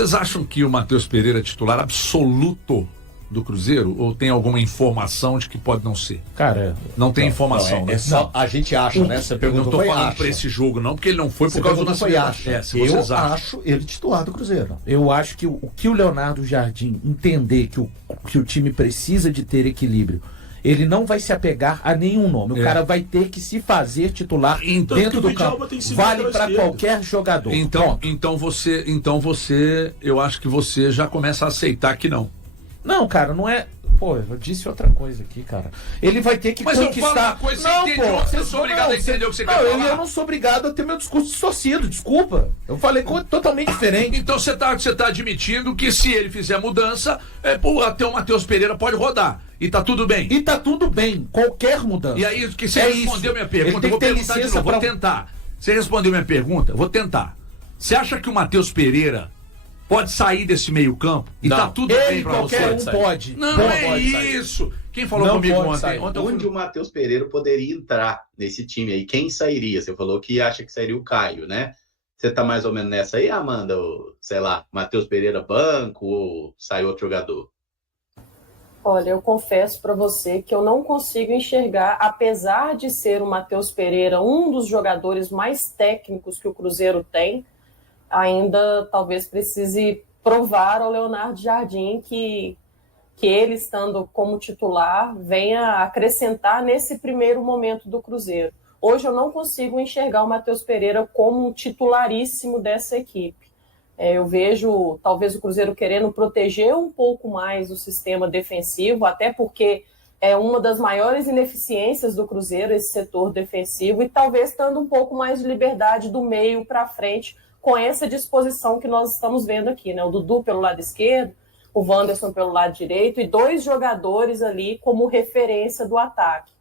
Vocês acham que o Matheus Pereira é titular absoluto do Cruzeiro? Ou tem alguma informação de que pode não ser? Cara, não tem informação, né? É só a gente acha, né? Você Eu não tô falando acha. para esse jogo, não, porque ele não foi por Você causa do foi nascimento. acha. Eu acho ele titular do Cruzeiro. Eu acho que o Leonardo Jardim entender que o time precisa de ter equilíbrio, ele não vai se apegar a nenhum nome. O cara vai ter que se fazer titular dentro do campo. Vale para qualquer jogador. Então você, eu acho que você já começa a aceitar que não. Não, cara, não é. Pô, eu disse outra coisa aqui, cara. Ele vai ter que conquistar. Mas eu falo uma coisa, você entende outra, eu sou obrigado a entender o que você quer falar. Eu não sou obrigado a ter meu discurso distorcido, desculpa. Eu falei totalmente diferente. Então você tá admitindo que se ele fizer mudança, até o Matheus Pereira pode rodar. E tá tudo bem. E tá tudo bem, qualquer mudança. E aí, que você respondeu minha pergunta, eu vou perguntar de novo, vou tentar. Você respondeu minha pergunta, vou tentar. Você acha que o Matheus Pereira pode sair desse meio campo? E tá tudo bem pra você? Qualquer um pode. Não é isso. Quem falou comigo ontem? Onde o Matheus Pereira poderia entrar nesse time aí? Quem sairia? Você falou que acha que sairia o Caio, né? Você tá mais ou menos nessa aí, Amanda? Ou, sei lá, Matheus Pereira banco ou sai outro jogador? Olha, eu confesso para você que eu não consigo enxergar, apesar de ser o Matheus Pereira um dos jogadores mais técnicos que o Cruzeiro tem, ainda talvez precise provar ao Leonardo Jardim que ele, estando como titular, venha acrescentar nesse primeiro momento do Cruzeiro. Hoje eu não consigo enxergar o Matheus Pereira como um titularíssimo dessa equipe. Eu vejo talvez o Cruzeiro querendo proteger um pouco mais o sistema defensivo, até porque é uma das maiores ineficiências do Cruzeiro, esse setor defensivo, e talvez dando um pouco mais de liberdade do meio para frente, com essa disposição que nós estamos vendo aqui, né? O Dudu pelo lado esquerdo, o Wanderson pelo lado direito, e 2 jogadores ali como referência do ataque.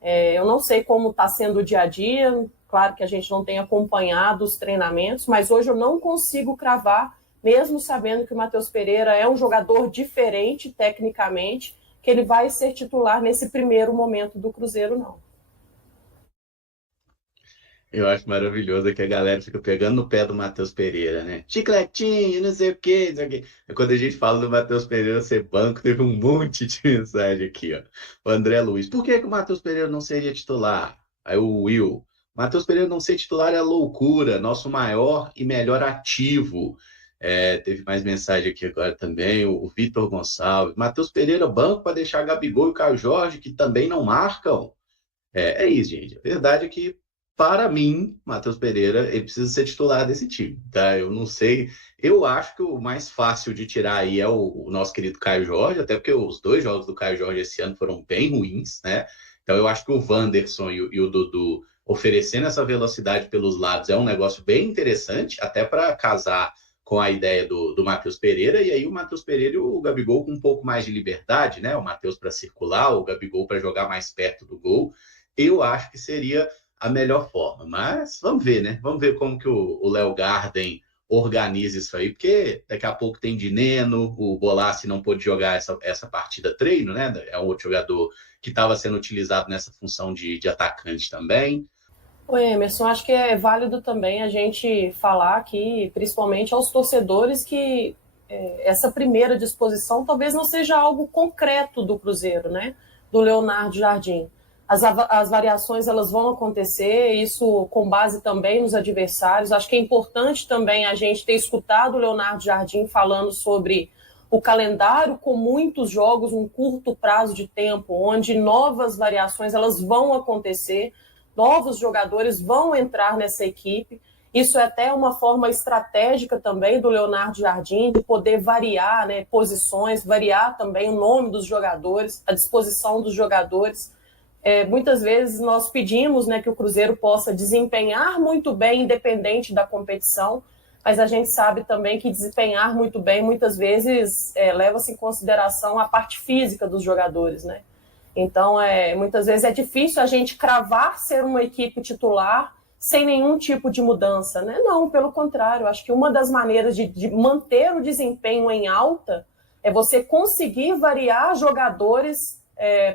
Eu não sei como está sendo o dia a dia, claro que a gente não tem acompanhado os treinamentos, mas hoje eu não consigo cravar, mesmo sabendo que o Matheus Pereira é um jogador diferente tecnicamente, que ele vai ser titular nesse primeiro momento do Cruzeiro, não. Eu acho maravilhoso que a galera fica pegando no pé do Matheus Pereira, né? Chicletinho, não sei o quê, não sei o quê. Quando a gente fala do Matheus Pereira ser banco, teve um monte de mensagem aqui, ó. O André Luiz, por que o Matheus Pereira não seria titular? Aí o Will, Matheus Pereira não ser titular é loucura, nosso maior e melhor ativo. Teve mais mensagem aqui agora também, o Vitor Gonçalves. Matheus Pereira banco para deixar Gabigol e o Caio Jorge, que também não marcam. É isso, gente. A verdade é que, para mim, Matheus Pereira, ele precisa ser titular desse time, tá? Eu não sei, eu acho que o mais fácil de tirar aí é o nosso querido Caio Jorge, até porque os 2 jogos do Caio Jorge esse ano foram bem ruins, né? Então eu acho que o Wanderson e o Dudu oferecendo essa velocidade pelos lados é um negócio bem interessante, até para casar com a ideia do Matheus Pereira, e aí o Matheus Pereira e o Gabigol com um pouco mais de liberdade, né? O Matheus para circular, o Gabigol para jogar mais perto do gol, eu acho que seria a melhor forma, mas vamos ver, né? Vamos ver como que o Léo Garden organiza isso aí, porque daqui a pouco tem Dineno, o Bolassi não pôde jogar essa partida treino, né? É um outro jogador que estava sendo utilizado nessa função de atacante também. Oi, Emerson, acho que é válido também a gente falar aqui, principalmente aos torcedores, que essa primeira disposição talvez não seja algo concreto do Cruzeiro, né? Do Leonardo Jardim. As variações elas vão acontecer, isso com base também nos adversários. Acho que é importante também a gente ter escutado o Leonardo Jardim falando sobre o calendário com muitos jogos, um curto prazo de tempo, onde novas variações elas vão acontecer, novos jogadores vão entrar nessa equipe. Isso é até uma forma estratégica também do Leonardo Jardim, de poder variar, né, posições, variar também o nome dos jogadores, a disposição dos jogadores. Muitas vezes nós pedimos, né, que o Cruzeiro possa desempenhar muito bem, independente da competição, mas a gente sabe também que desempenhar muito bem, muitas vezes, leva-se em consideração a parte física dos jogadores, né? Então, muitas vezes é difícil a gente cravar ser uma equipe titular sem nenhum tipo de mudança, né? Não, pelo contrário, acho que uma das maneiras de manter o desempenho em alta é você conseguir variar jogadores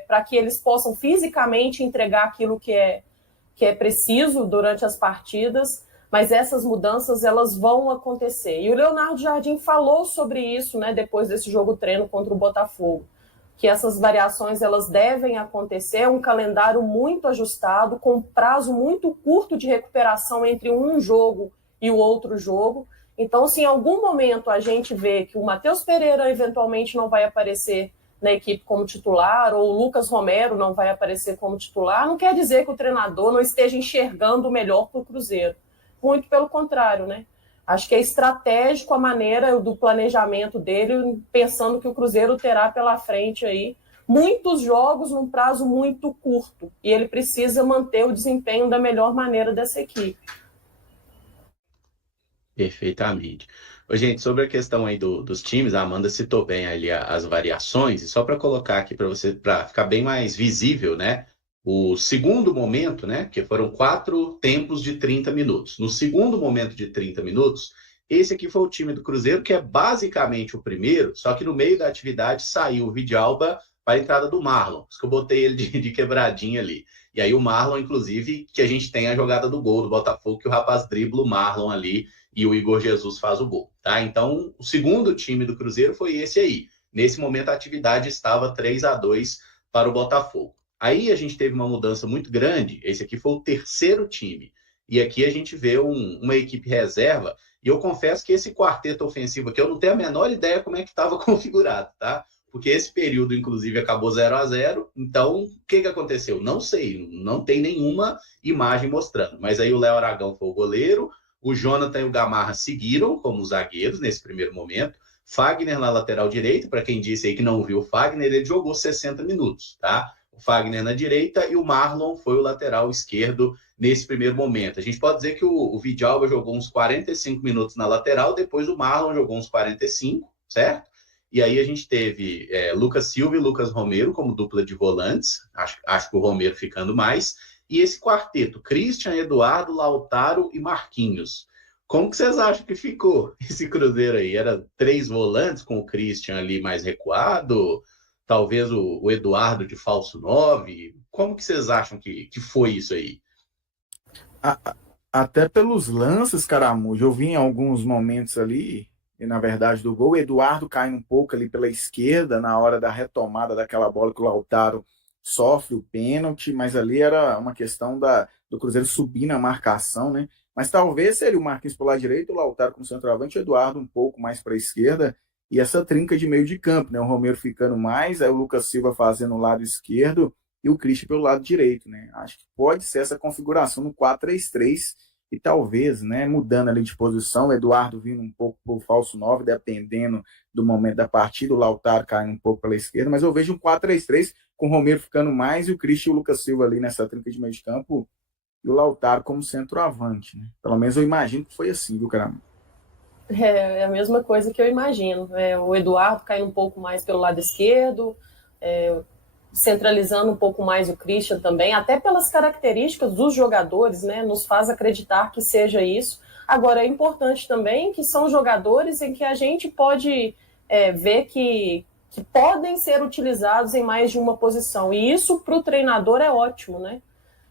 para que eles possam fisicamente entregar aquilo que é preciso durante as partidas, mas essas mudanças elas vão acontecer. E o Leonardo Jardim falou sobre isso, né, depois desse jogo treino contra o Botafogo, que essas variações elas devem acontecer, é um calendário muito ajustado, com prazo muito curto de recuperação entre um jogo e o outro jogo. Então, se em algum momento a gente vê que o Matheus Pereira eventualmente não vai aparecer na equipe como titular, ou o Lucas Romero não vai aparecer como titular, não quer dizer que o treinador não esteja enxergando o melhor para o Cruzeiro. Muito pelo contrário, né? Acho que é estratégico a maneira do planejamento dele, pensando que o Cruzeiro terá pela frente aí muitos jogos num prazo muito curto, e ele precisa manter o desempenho da melhor maneira dessa equipe. Perfeitamente. Ô, gente, sobre a questão aí dos times, a Amanda citou bem ali as variações, e só para colocar aqui para você, para ficar bem mais visível, né? O segundo momento, né? Que foram 4 tempos de 30 minutos. No segundo momento de 30 minutos, esse aqui foi o time do Cruzeiro, que é basicamente o primeiro, só que no meio da atividade saiu o Vidalba para a entrada do Marlon. Por isso que eu botei ele de quebradinha ali. E aí o Marlon, inclusive, que a gente tem a jogada do gol do Botafogo, que o rapaz dribla o Marlon ali e o Igor Jesus faz o gol, tá? Então, o segundo time do Cruzeiro foi esse aí. Nesse momento, a atividade estava 3-2 para o Botafogo. Aí a gente teve uma mudança muito grande, esse aqui foi o terceiro time. E aqui a gente vê uma equipe reserva, e eu confesso que esse quarteto ofensivo aqui, eu não tenho a menor ideia como é que estava configurado, tá? Porque esse período, inclusive, acabou 0-0, então o que aconteceu? Não sei, não tem nenhuma imagem mostrando. Mas aí o Léo Aragão foi o goleiro, o Jonathan e o Gamarra seguiram como zagueiros nesse primeiro momento. Fagner na lateral direita, para quem disse aí que não viu o Fagner, ele jogou 60 minutos, tá? O Fagner na direita e o Marlon foi o lateral esquerdo nesse primeiro momento. A gente pode dizer que o Vidalba jogou uns 45 minutos na lateral, depois o Marlon jogou uns 45, certo? E aí a gente teve Lucas Silva e Lucas Romero como dupla de volantes, acho que o Romero ficando mais, e esse quarteto, Christian, Eduardo, Lautaro e Marquinhos. Como que vocês acham que ficou esse Cruzeiro aí? Era 3 volantes com o Christian ali mais recuado? Talvez o Eduardo de falso 9? Como que vocês acham que foi isso aí? Até pelos lances, Caramujo, eu vi em alguns momentos ali, e na verdade do gol, o Eduardo cai um pouco ali pela esquerda na hora da retomada daquela bola que o Lautaro sofre o pênalti, mas ali era uma questão do Cruzeiro subir na marcação, né? Mas talvez seria o Marquinhos pelo lado direito, o Lautaro como centroavante, o Eduardo um pouco mais para a esquerda, e essa trinca de meio de campo, né? O Romero ficando mais, aí o Lucas Silva fazendo o lado esquerdo e o Christian pelo lado direito, né? Acho que pode ser essa configuração no 4-3-3 e talvez, né, mudando ali de posição, o Eduardo vindo um pouco para o falso 9, dependendo do momento da partida, o Lautaro caindo um pouco pela esquerda, mas eu vejo um 4-3-3 com o Romero ficando mais e o Christian e o Lucas Silva ali nessa trinca de meio de campo e o Lautaro como centroavante, né? Pelo menos eu imagino que foi assim, viu, cara? É a mesma coisa que eu imagino. O Eduardo caindo um pouco mais pelo lado esquerdo, centralizando um pouco mais o Christian também, até pelas características dos jogadores, né? Nos faz acreditar que seja isso. Agora, é importante também que são jogadores em que a gente pode ver que podem ser utilizados em mais de uma posição. E isso, para o treinador, é ótimo, né?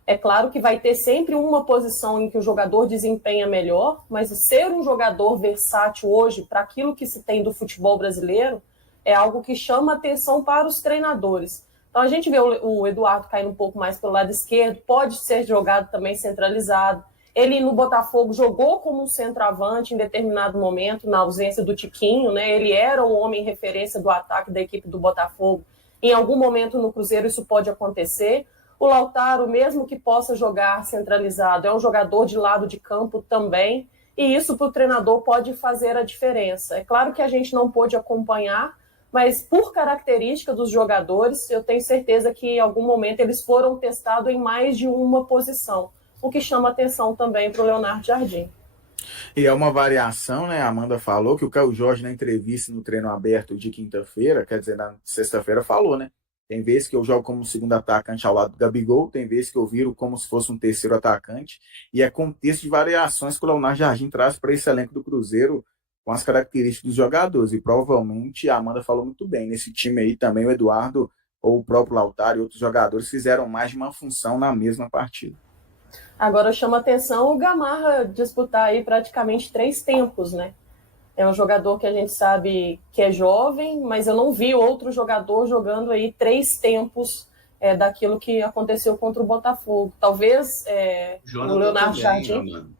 É claro que vai ter sempre uma posição em que o jogador desempenha melhor, mas ser um jogador versátil hoje, para aquilo que se tem do futebol brasileiro, é algo que chama atenção para os treinadores. Então a gente vê o Eduardo caindo um pouco mais pelo lado esquerdo, pode ser jogado também centralizado. Ele no Botafogo jogou como um centroavante em determinado momento, na ausência do Tiquinho, né? Ele era o homem referência do ataque da equipe do Botafogo. Em algum momento no Cruzeiro isso pode acontecer. O Lautaro, mesmo que possa jogar centralizado, é um jogador de lado de campo também, e isso para o treinador pode fazer a diferença. É claro que a gente não pôde acompanhar, mas por característica dos jogadores, eu tenho certeza que em algum momento eles foram testados em mais de uma posição, o que chama atenção também para o Leonardo Jardim. E é uma variação, né? A Amanda falou que o Caio Jorge, na entrevista no treino aberto de quinta-feira, quer dizer, na sexta-feira, falou, né? Tem vezes que eu jogo como segundo atacante ao lado do Gabigol, tem vezes que eu viro como se fosse um terceiro atacante, e é contexto de variações que o Leonardo Jardim traz para esse elenco do Cruzeiro com as características dos jogadores, e provavelmente a Amanda falou muito bem, nesse time aí também o Eduardo ou o próprio Lautaro e outros jogadores fizeram mais de uma função na mesma partida. Agora chama atenção o Gamarra disputar aí praticamente 3 tempos, né? É um jogador que a gente sabe que é jovem, mas eu não vi outro jogador jogando aí 3 tempos daquilo que aconteceu contra o Botafogo. Talvez o Leonardo Jardim.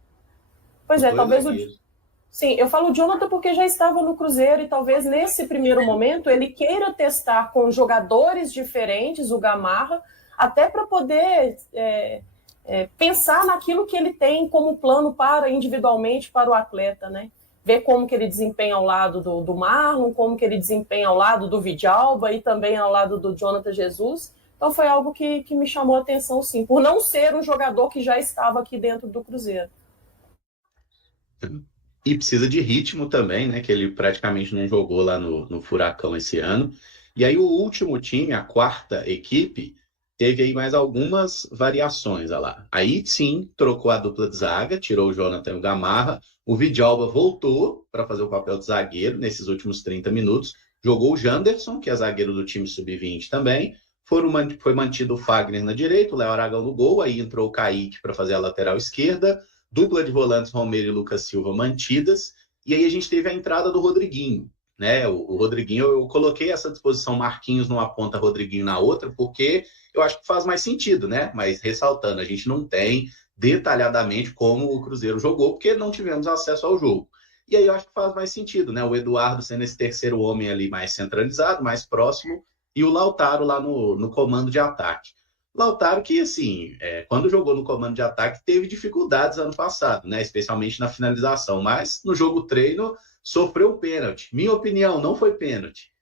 Pois é, talvez Sim, eu falo Jonathan porque já estava no Cruzeiro e talvez nesse primeiro momento ele queira testar com jogadores diferentes, o Gamarra, até para poder pensar naquilo que ele tem como plano individualmente para o atleta, né? Ver como que ele desempenha ao lado do Marlon, como que ele desempenha ao lado do Vidalba e também ao lado do Jonathan Jesus. Então foi algo que me chamou a atenção, sim, por não ser um jogador que já estava aqui dentro do Cruzeiro. E precisa de ritmo também, né? Que ele praticamente não jogou lá no Furacão esse ano. E aí o último time, a quarta equipe, teve aí mais algumas variações. Olha lá. Aí sim, trocou a dupla de zaga, tirou o Jonathan e o Gamarra. O Vidalba voltou para fazer o papel de zagueiro nesses últimos 30 minutos. Jogou o Janderson, que é zagueiro do time sub-20 também. Foi mantido o Fagner na direita, o Léo Aragão no gol. Aí entrou o Kaique para fazer a lateral esquerda. Dupla de volantes Romero e Lucas Silva mantidas, e aí a gente teve a entrada do Rodriguinho, né? O Rodriguinho, eu coloquei essa disposição Marquinhos numa ponta, Rodriguinho na outra, porque eu acho que faz mais sentido, né? Mas ressaltando, a gente não tem detalhadamente como o Cruzeiro jogou, porque não tivemos acesso ao jogo. E aí eu acho que faz mais sentido, né? O Eduardo sendo esse terceiro homem ali mais centralizado, mais próximo, e o Lautaro lá no comando de ataque. Lautaro que, assim, quando jogou no comando de ataque, teve dificuldades ano passado, né? Especialmente na finalização, mas no jogo treino sofreu pênalti. Minha opinião, não foi pênalti.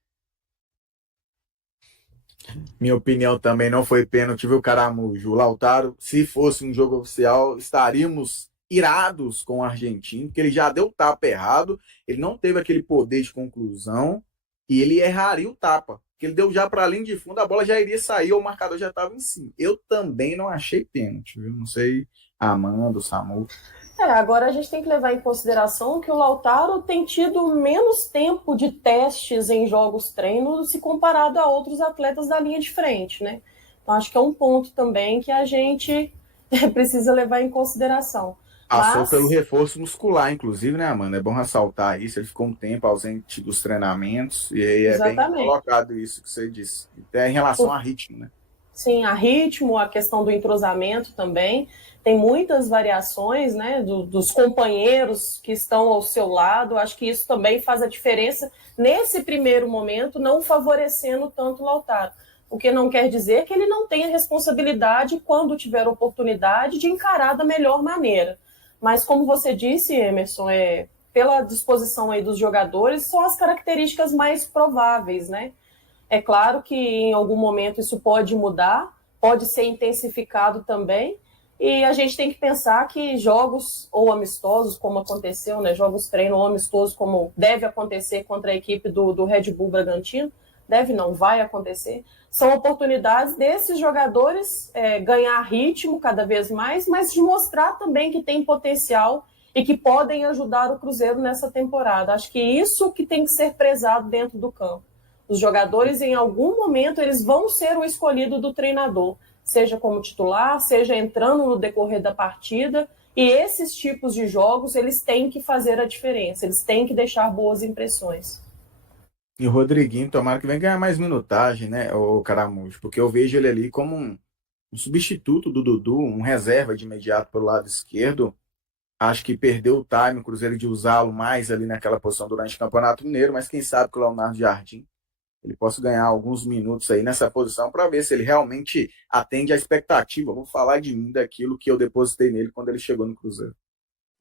Minha opinião também não foi pênalti, viu, Caramujo? O Lautaro, se fosse um jogo oficial, estaríamos irados com o argentino, porque ele já deu o tapa errado, ele não teve aquele poder de conclusão e ele erraria o tapa. Que ele deu já para a linha de fundo, a bola já iria sair, ou o marcador já estava em cima. Eu também não achei pênalti, viu? Não sei, Amanda, Samu. Agora a gente tem que levar em consideração que o Lautaro tem tido menos tempo de testes em jogos treino se comparado a outros atletas da linha de frente, né? Então acho que é um ponto também que a gente precisa levar em consideração. Passou pelo reforço muscular, inclusive, né, Amanda? É bom ressaltar isso. Ele ficou um tempo ausente dos treinamentos. E aí é bem colocado isso que você disse. Até em relação a ritmo, né? Sim, a ritmo, a questão do entrosamento também. Tem muitas variações, né, dos companheiros que estão ao seu lado. Acho que isso também faz a diferença nesse primeiro momento, não favorecendo tanto o Lautaro. O que não quer dizer que ele não tenha responsabilidade quando tiver oportunidade de encarar da melhor maneira. Mas, como você disse, Emerson, pela disposição aí dos jogadores, são as características mais prováveis, né? É claro que em algum momento isso pode mudar, pode ser intensificado também, e a gente tem que pensar que jogos ou amistosos, como aconteceu, né? Jogos treino ou amistosos, como deve acontecer contra a equipe do Red Bull Bragantino, vai acontecer, são oportunidades desses jogadores ganhar ritmo cada vez mais, mas de mostrar também que tem potencial e que podem ajudar o Cruzeiro nessa temporada. Acho que isso que tem que ser prezado dentro do campo. Os jogadores, em algum momento, eles vão ser o escolhido do treinador, seja como titular, seja entrando no decorrer da partida, e esses tipos de jogos, eles têm que fazer a diferença, eles têm que deixar boas impressões. E o Rodriguinho, tomara que venha ganhar mais minutagem, né, o Caramujo, porque eu vejo ele ali como um substituto do Dudu, um reserva de imediato pelo lado esquerdo. Acho que perdeu o time, o Cruzeiro, de usá-lo mais ali naquela posição durante o Campeonato Mineiro, mas quem sabe que o Leonardo Jardim ele possa ganhar alguns minutos aí nessa posição para ver se ele realmente atende à expectativa. Vou falar de mim, daquilo que eu depositei nele quando ele chegou no Cruzeiro.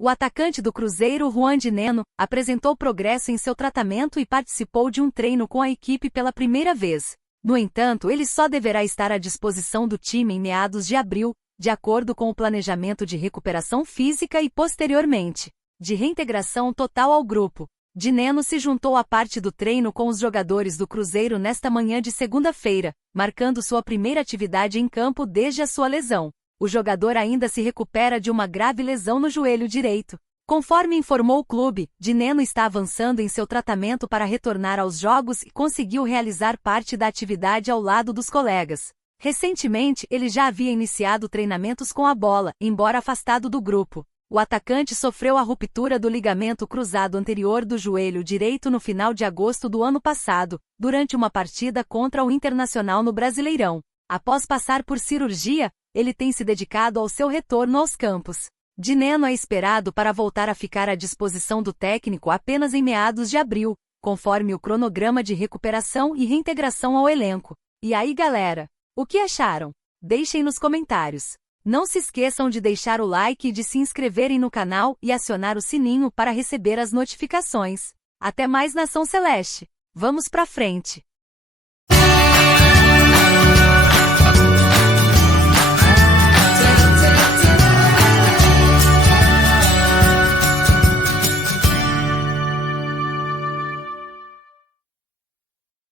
O atacante do Cruzeiro, Juan de Neno, apresentou progresso em seu tratamento e participou de um treino com a equipe pela primeira vez. No entanto, ele só deverá estar à disposição do time em meados de abril, de acordo com o planejamento de recuperação física e, posteriormente, de reintegração total ao grupo. De Neno se juntou à parte do treino com os jogadores do Cruzeiro nesta manhã de segunda-feira, marcando sua primeira atividade em campo desde a sua lesão. O jogador ainda se recupera de uma grave lesão no joelho direito. Conforme informou o clube, De Neno está avançando em seu tratamento para retornar aos jogos e conseguiu realizar parte da atividade ao lado dos colegas. Recentemente, ele já havia iniciado treinamentos com a bola, embora afastado do grupo. O atacante sofreu a ruptura do ligamento cruzado anterior do joelho direito no final de agosto do ano passado, durante uma partida contra o Internacional no Brasileirão. Após passar por cirurgia, ele tem se dedicado ao seu retorno aos campos. Dineno é esperado para voltar a ficar à disposição do técnico apenas em meados de abril, conforme o cronograma de recuperação e reintegração ao elenco. E aí, galera? O que acharam? Deixem nos comentários. Não se esqueçam de deixar o like e de se inscreverem no canal e acionar o sininho para receber as notificações. Até mais, Nação Celeste! Vamos pra frente!